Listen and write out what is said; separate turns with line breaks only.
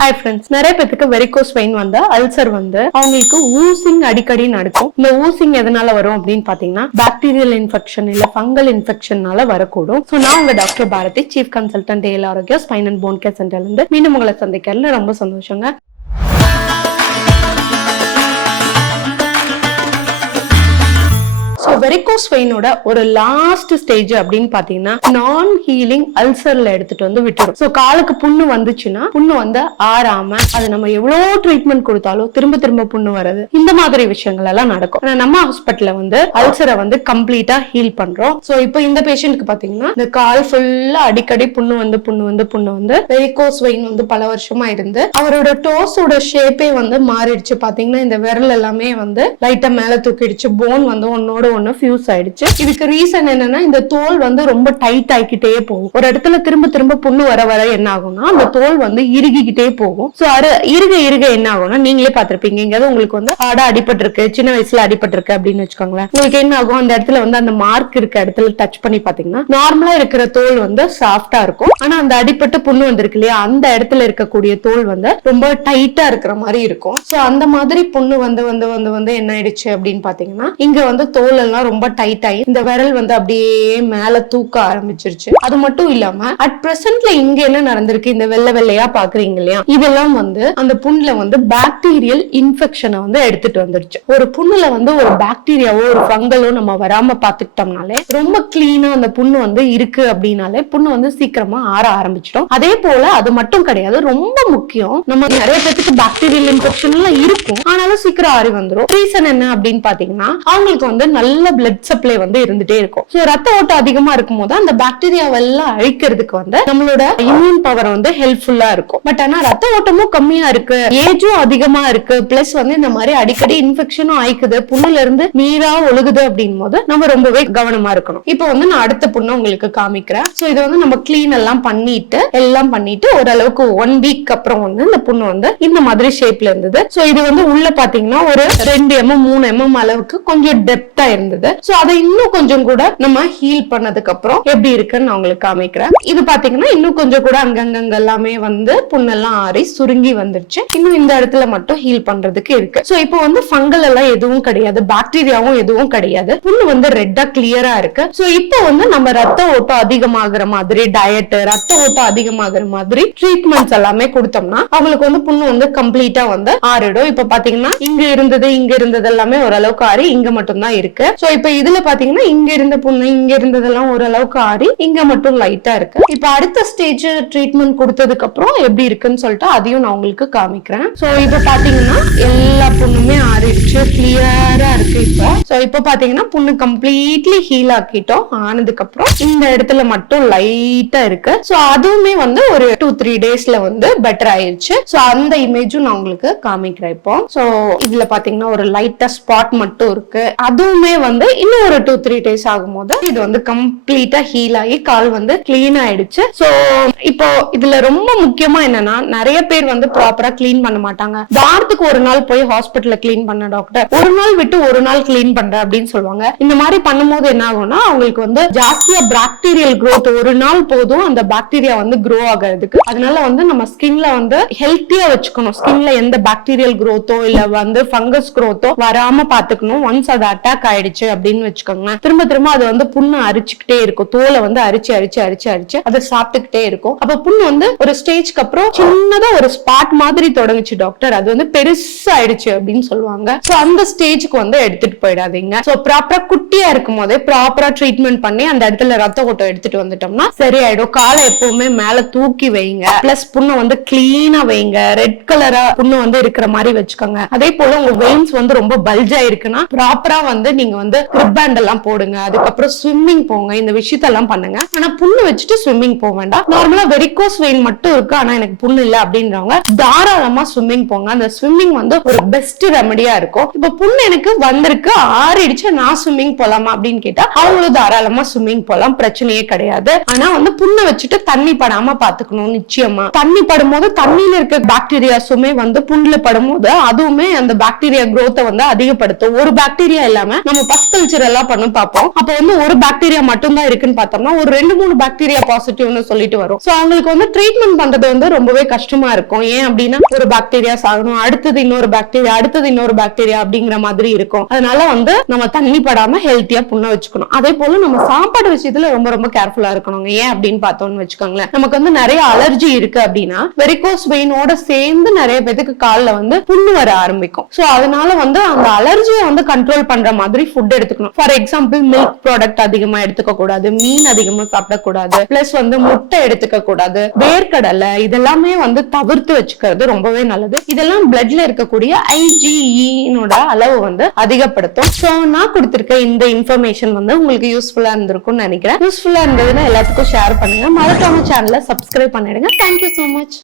Hi friends நிறைய பேத்துக்கு varicose vein வந்த அல்சர் வந்து அவங்களுக்கு ஊசிங் அடிக்கடி நடக்கும். இந்த ஊசிங் எதனால வரும் அப்படின்னு பாத்தீங்கன்னா பாக்டீரியல் இன்ஃபெக்ஷன் இல்ல ஃபங்கல் இன்ஃபெக்ஷனால வரக்கூடும். ஸோ நான் உங்க டாக்டர் பாரதி சீஃப் கன்சல்டன்ட் ஏல் ஆரோக்கியம் ஸ்பைன் அண்ட் போன் கேர் சென்டர்ல இருந்து மீண்டும் உங்களை சந்திக்கிறதுல ரொம்ப சந்தோஷங்க. வெரிகோஸ் வெயினோட ஒரு லாஸ்ட் ஸ்டேஜ் அப்படின்னு பாத்தீங்கன்னா நான் ஹீலிங் அல்சர்ல எடுத்துட்டு வந்து விட்டுரும். ஸோ காலுக்கு புண்ணு வந்துச்சுன்னா புண்ணு வந்து ஆறாம அது நம்ம எவ்வளோ ட்ரீட்மெண்ட் கொடுத்தாலும் திரும்ப திரும்ப புண்ணு வர்றது இந்த மாதிரி விஷயங்கள் எல்லாம் நடக்கும் நம்ம ஹாஸ்பிட்டல்ல வந்து அல்சரை வந்து கம்ப்ளீட்டா ஹீல் பண்றோம். ஸோ இப்போ இந்த பேஷண்ட்க்கு பாத்தீங்கன்னா இந்த கால் ஃபுல்லா அடிக்கடி புண்ணு வந்து புண்ணு வந்து புண்ணு வந்து வெரிகோஸ் வெயின் வந்து பல வருஷமா இருந்து அவரோட டோஸோட ஷேப்பே வந்து மாறிடுச்சு. பாத்தீங்கன்னா இந்த விரல் எல்லாமே வந்து லைட்டா மேல தூக்கிடுச்சு போன் வந்து ஒன்னோட ஒன்னு ஒண்ணு ஃபியூஸ் ஆயிடுச்சு. இதுக்கு ரீசன் என்னன்னா இந்த தோல் வந்து ரொம்ப டைட் ஆகிக்கிட்டே போகும். ஒரு இடத்துல திரும்ப திரும்ப புண்ணு வர வர என்ன ஆகும்னா அந்த தோல் வந்து இறுகிக்கிட்டே போகும். சோ அது இருக இருக என்ன ஆகும்னா நீங்களே பார்த்திருப்பீங்க. எங்கேயாவது உங்களுக்கு வந்து ஆடா அடிபட்டிருக்கு சின்ன வயசுல அடிபட்டிருக்கு அப்படின்னு வச்சுக்கோங்களேன். உங்களுக்கு என்ன ஆகும்? அந்த இடத்துல வந்து அந்த மார்க் இருக்க இடத்துல டச் பண்ணி பாத்தீங்கன்னா நார்மலா இருக்கிற தோல் வந்து சாஃப்டா இருக்கும். ஆனா அந்த அடிப்பட்ட புண்ணு வந்திருக்கு இல்லையா? அந்த இடத்துல இருக்கக்கூடிய தோல் வந்து ரொம்ப டைட்டா இருக்கிற மாதிரி இருக்கும். சோ அந்த மாதிரி புண்ணு வந்து வந்து வந்து வந்து என்ன ஆயிடுச்சு அப்படின்னு பாத்தீங்கன்னா இங்க வந்து தோல் எல்லாம் ரொம்ப டைட் ஆகி இந்த விரல் வந்து அப்படியே மேல தூக்க ஆரம்பிச்சிருச்சு. அது மட்டும் இல்லாம அட் பிரசன்ட்ல இங்க என்ன நடந்திருக்கு? இந்த வெள்ளை வெள்ளையா பாக்குறீங்க இல்லையா? இதெல்லாம் வந்து அந்த புண்ணுல வந்து பாக்டீரியல் இன்ஃபெக்ஷனை வந்து எடுத்துட்டு வந்துருச்சு. ஒரு புண்ணுல வந்து ஒரு பாக்டீரியாவோ ஒரு ஃபங்கலோ நம்ம வராம பாத்துக்கிட்டோம்னாலே ரொம்ப கிளீனா அந்த புண்ணு வந்து இருக்கு அப்படின்னாலே புண்ணு வந்து சீக்கிரமா ஆற ஆரம்பிச்சிடும். அதே போல அது மட்டும் கிடையாது ரொம்ப முக்கியம் நம்ம நிறைய பேத்துக்கு பாக்டீரியல் இன்ஃபெக்ஷன் எல்லாம் இருக்கும். ஆனாலும் சீக்கிரம் ஆறி வந்துடும் ரீசன் என்ன அப்படின்னு பாத்தீங்கன்னா அவங்களுக்கு வந்து நல்ல பிளட் சப்ளை வந்து இருந்துட்டே இருக்கும். ரத்த ஓட்டம் அதிகமா இருக்கும் போது அந்த பாக்டீரியாவெல்லாம் அழிக்கிறதுக்கு வந்து நம்மளோட இம்யூன் பவர் வந்து ஹெல்ப்ஃபுல்லா இருக்கும். பட் ஆனா ரத்த ஓட்டமும் கம்மியா இருக்கு. ஏஜும் அதிகமா இருக்கு. பிளஸ் வந்து இந்த மாதிரி அடிக்கடி இன்ஃபெக்ஷனும் ஆயிக்குது. புண்ணுல இருந்து நீரா ஒழுகுது அப்படின் போது நம்ம ரொம்பவே கவனமா இருக்கணும். இப்போ வந்து நான் அடுத்த புண்ணை உங்களுக்கு காமிக்கிறேன். சோ இதை வந்து நம்ம கிளீன் எல்லாம் பண்ணிட்டு எல்லாம் பண்ணிட்டு ஓரளவுக்கு ஒன் வீக் அப்புறம் வந்து இந்த புண்ணு வந்து இந்த மாதிரி ஷேப்ல இருந்தது. சோ இது வந்து உள்ள பாத்தீங்கன்னா ஒரு ரெண்டு எம்எம் மூணு எம்எம் அளவுக்கு கொஞ்சம் டெப்தா இருந்தது. சோ அதை இன்னும் கொஞ்சம் கூட நம்ம ஹீல் பண்ணதுக்கு அப்புறம் எப்படி இருக்குன்னு நான் உங்களுக்கு காமிக்கிறேன். இது பாத்தீங்கன்னா இன்னும் கொஞ்சம் கூட அங்கங்க எல்லாமே வந்து புண்ணெல்லாம் ஆறி சுருங்கி வந்துருச்சு. இன்னும் இந்த இடத்துல மட்டும் ஹீல் பண்றதுக்கு இருக்கு. சோ இப்போ வந்து ஃபங்கல் எல்லாம் எதுவும் கிடையாது. பாக்டீரியாவும் எதுவும் கிடையாது. புண்ணு வந்து ரெட்டா கிளியரா இருக்கு. சோ இப்போ வந்து நம்ம ரத்த ஓட்டம் அதிகமாகிற மாதிரி டயட் ரத்த ஓட்டம் அதிகமாகிற மாதிரி ட்ரீட்மெண்ட்ஸ் எல்லாமே கொடுத்தோம்னா அவங்களுக்கு வந்து புண்ணு வந்து கம்ப்ளீட்டா வந்து ஆறிடும். இப்ப பாத்தீங்கன்னா இங்க இருந்தது இங்க இருந்தது எல்லாமே ஓரளவுக்கு ஆறி இங்க மட்டும் தான் இருக்கு இப்ப இதுல பாத்தீங்கன்னா இங்க இருந்த புண்ணு இங்க இருந்ததெல்லாம் ஓரளவுக்கு ஆறி இங்க மட்டும் லைட்டா இருக்கு. இப்ப அடுத்த ஸ்டேஜ் ட்ரீட்மெண்ட் கொடுத்ததுக்கு அப்புறம் எப்படி இருக்குன்னு சொல்லிட்டு அதையும் நான் உங்களுக்கு காமிக்கிறேன். சோ இப்ப பாத்தீங்கன்னா எல்லா இப்போ பார்த்தீங்கன்னா பொண்ணு புண்ணு கம்ப்ளீட்லி ஹீல் ஆக்கிட்டோம். ஆனதுக்கப்புறம் இந்த இடத்துல மட்டும் லைட்டாக இருக்கு. ஸோ அதுவுமே வந்து ஒரு டூ த்ரீ டேஸ்ல வந்து பெட்டர் ஆயிடுச்சு ஸோ அந்த இமேஜும் நான் உங்களுக்கு காமிக்கிறேன் இப்போ. ஸோ இதுல பார்த்தீங்கன்னா ஒரு லைட்டாக ஸ்பாட் மட்டும் இருக்கு. அதுவுமே வந்து இன்னும் ஒரு டூ த்ரீ டேஸ் ஆகும்போது இது வந்து கம்ப்ளீட்டா ஹீல் ஆகி கால் வந்து கிளீன் ஆயிடுச்சு. சோ இப்போ இதுல ரொம்ப முக்கியமா என்னன்னா நிறைய பேர் வந்து ப்ராப்பரா கிளீன் பண்ண மாட்டாங்க. வாரத்துக்கு ஒரு நாள் போய் ஹாஸ்பிட்டல்ல கிளீன் பண்ண டாக்டர் ஒரு நாள் விட்டு ஒரு நாள் கிளீன் பண்ற அப்படின்னு சொல்லுவாங்க. இந்த மாதிரி பண்ணும்போது என்ன ஆகும்னா அவங்களுக்கு வந்து ஜாஸ்தியா பாக்டீரியல் க்ரோத் ஒரு நாள் போதும் அந்த பாக்டீரியா வந்து க்ரோ ஆகிறதுக்கு. அதனால வந்து நம்ம ஸ்கின்ல வந்து ஹெல்த்தியா வச்சுக்கணும். ஸ்கின்ல எந்த பாக்டீரியல் க்ரோத்தோ இல்ல வந்து ஃபங்கஸ் க்ரோத்தோ வராம பாத்துக்கணும் ஒன்ஸ் அது அட்டாக் ஆயிடுச்சு அப்படின்னு வச்சுக்கோங்க. திரும்ப திரும்ப அது வந்து புண்ணு அரிச்சுக்கிட்டே இருக்கும். தோலை வந்து அரிச்சு அரிச்சு அரிச்சு அரிச்சு அதை சாப்பிட்டுக்கிட்டே இருக்கும். அப்ப புண்ணு வந்து ஒரு ஸ்டேஜ்க்கு அப்புறம் சின்னதா ஒரு ஸ்பாட் மாதிரி தொடங்குச்சு டாக்டர் அது வந்து பெருசாயிடுச்சு அப்படின்னு சொல்லுவாங்க. சோ அந்த ஸ்டேஜ்க்கு வந்து எடுத்துட்டு போயிடாது போயிடாதீங்க சோ ப்ராப்பரா குட்டியா இருக்கும் போதே ப்ராப்பரா ட்ரீட்மெண்ட் பண்ணி அந்த இடத்துல ரத்த ஓட்டம் எடுத்துட்டு வந்துட்டோம்னா சரியாயிடும். காலை எப்பவுமே மேல தூக்கி வைங்க. பிளஸ் புண்ணை வந்து கிளீனா வைங்க. ரெட் கலரா புண்ணு வந்து இருக்கிற மாதிரி வச்சுக்கோங்க. அதே போல உங்க வெயின்ஸ் வந்து ரொம்ப பல்ஜா இருக்குன்னா ப்ராப்பரா வந்து நீங்க வந்து கிரிப்பேண்ட் எல்லாம் போடுங்க. அதுக்கப்புறம் ஸ்விம்மிங் போங்க. இந்த விஷயத்தெல்லாம் பண்ணுங்க. ஆனா புண்ணு வச்சுட்டு ஸ்விம்மிங் போக வேண்டாம். நார்மலா வெரிகோஸ் வெயின் மட்டும் இருக்கு. ஆனா எனக்கு புண்ணு இல்ல அப்படின்றவங்க தாராளமா ஸ்விம்மிங் போங்க. அந்த ஸ்விம்மிங் வந்து ஒரு பெஸ்ட் ரெமடியா இருக்கும். இப்ப புண்ணு எனக்கு வந்திருக்கு. ஆறிடுச்சு நான் ஸ்விம்மிங் போலாமா அப்படின்னு கேட்டா அவங்களும் தாராளமா ஸ்விம்மிங் போலாம் பிரச்சனையே கிடையாது. ஆனா வந்து புண்ணை வச்சுட்டு தண்ணி படாம பாத்துக்கணும் நிச்சயமா. தண்ணி படும் போது தண்ணியில இருக்க பாக்டீரியாஸுமே வந்து புண்ணுல படும்போது அதுவுமே அந்த பாக்டீரியா குரோத்தை வந்து அதிகப்படுத்தும். ஒரு பாக்டீரியா இல்லாம நம்ம கிராஸ் கல்ச்சர் எல்லாம் பண்ண பார்ப்போம் அப்ப வந்து ஒரு பாக்டீரியா மட்டும் தான் இருக்குன்னு பார்த்தோம்னா ஒரு ரெண்டு மூணு பாக்டீரியா பாசிட்டிவ்னு சொல்லிட்டு வரும். சோ அவங்களுக்கு வந்து ட்ரீட்மெண்ட் பண்றது வந்து ரொம்பவே கஷ்டமா இருக்கும். ஏன் அப்படின்னா ஒரு பாக்டீரியா சாகணும் அடுத்தது இன்னொரு பாக்டீரியா அடுத்தது இன்னொரு பாக்டீரியா அப்படிங்கிற மாதிரி இருக்கும். அதனால வந்து நம்ம தண்ணி படாம ஹெல்த்தியா புண்ண வச்சுக்கணும். அதே போல நம்ம சாப்பாடு விஷயத்துல ரொம்ப ரொம்ப கேர்ஃபுல்லா இருக்கணுங்க. ஏன் அப்படின்னு பார்த்தோம்னு வச்சுக்கோங்களேன். நமக்கு வந்து நிறைய அலர்ஜி இருக்கு அப்படின்னா வெரிகோஸ் வெயினோட சேர்ந்து நிறைய பேத்துக்கு காலில் வந்து புண்ணு வர ஆரம்பிக்கும். ஸோ அதனால வந்து அந்த அலர்ஜியை வந்து கண்ட்ரோல் பண்ற மாதிரி ஃபுட் எடுத்துக்கணும். ஃபார் எக்ஸாம்பிள் மில்க் ப்ராடக்ட் அதிகமா எடுத்துக்க கூடாது மீன் அதிகமா சாப்பிடக்கூடாது பிளஸ் வந்து முட்டை எடுத்துக்க கூடாது வேர்க்கடலை இதெல்லாமே வந்து தவிர்த்து வச்சுக்கிறது ரொம்பவே நல்லது. இதெல்லாம் பிளட்ல இருக்கக்கூடிய ஐஜிஇனோட அளவு வந்து அதிகப்படுத்தும். ஸோ நான் கொடுத்திருக்க இந்த இன்ஃபர்மேஷன் வந்து உங்களுக்கு யூஸ்ஃபுல்லா இருந்திருக்கும்னு நினைக்கிறேன். யூஸ்ஃபுல்லா இருந்ததுன்னா எல்லாத்துக்கும் ஷேர் பண்ணுங்க. மறக்காம சேனலை சப்ஸ்கிரைப் பண்ணிடுங்க. Thank you so much